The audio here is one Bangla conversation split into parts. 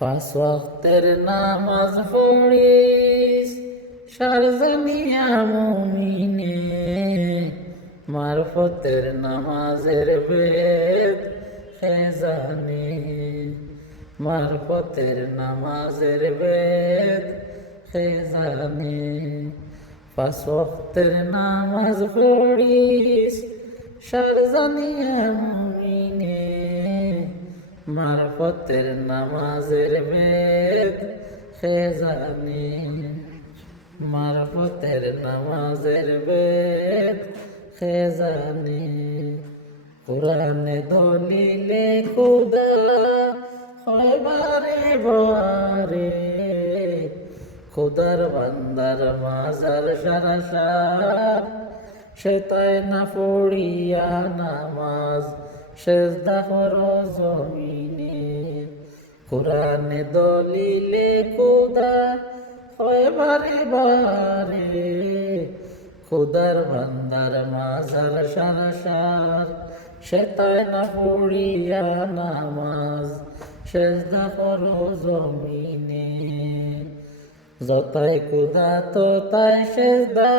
পাঁচ ওয়াক্তের নামাজ পড়িস সারজানিয়া মুমিনে, মারফতের নামাজের বেদ হে জানে, মারফতের নামাজের বেদ হে জানে। পাঁচ ওয়াক্তের নামাজ পড়িস সারজানিয়া মুমিনে, মারফতের নামাজের বেদ হে জানে, মারফতের নামাজের বেদ হে জানে। কোরআনে দলিলে খুদা হয় বারে বারে, খুদার বান্দার মাজার সারাসার, সে তাই না পড়িয়া নামাজ সেজদা করো জমিনে। কোরআনে দলিলে খুদা হয় বারে বারে, খুদার বান্দার মাজার সারাসার, সে তাই না পড়িয়া নামাজ সেজদা করো জমিনে। যতাই খুদা তো তাই সেজদা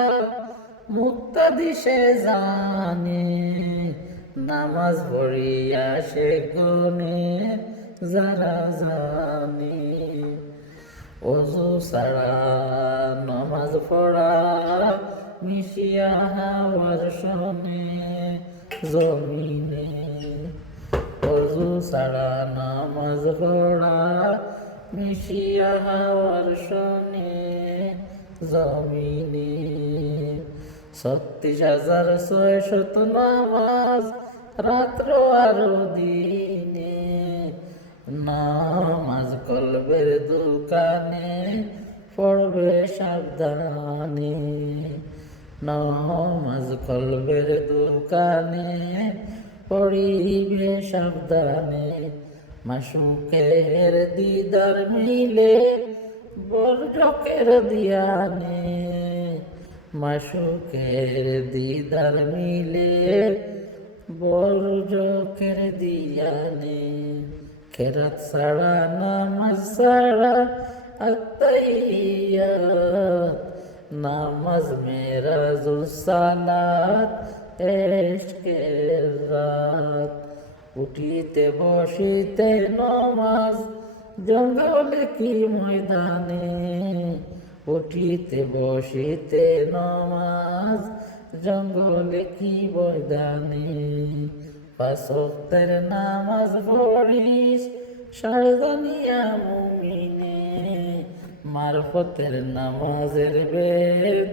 মুক্তাদি সে জানে, নামাজ পড়িয়া সে গুনে যারা জানে। ওযু ছাড়া নামাজ পড়া মিশিয়া হাওয়ার শোনে জমিনে, ওযু ছাড়া নামাজ পড়া মিশিয়া হাওয়ার শোনে জমিনে। 36,600 নামাজ রাত্র আর দিনে, নামাজ কলবের দোকানে পড়বে সাবধানে, নামাজ কলবের দোকানে পড়িবে সাবধানে। মাসুকের দিদার মিলে বরজকের দিয়ানে, মাসুকের দিদার মিলে বরজকের দিয়ানে। খেরাত ছাড়া নামাজ ছাড়া আত্তাহিয়াত, নামাজ মেরাজুল সালাত এশকের রাত। উঠিতে বসিতে নমাজ জঙ্গলে কি ময়দানে, উঠিতে বসিতে নমাজ জঙ্গলে কি ময়দানে। পাঁচ ওয়াক্তের নামাজ পড়িস সারজানিয়া মুমিনে, মারফতের নামাজের বেদ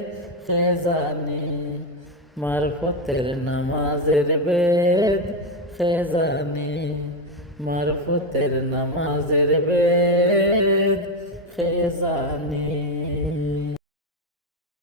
হে জানে, মারফতের নামাজের বেদ হে জানে, মারফতের নামাজের বেদ হে জানে।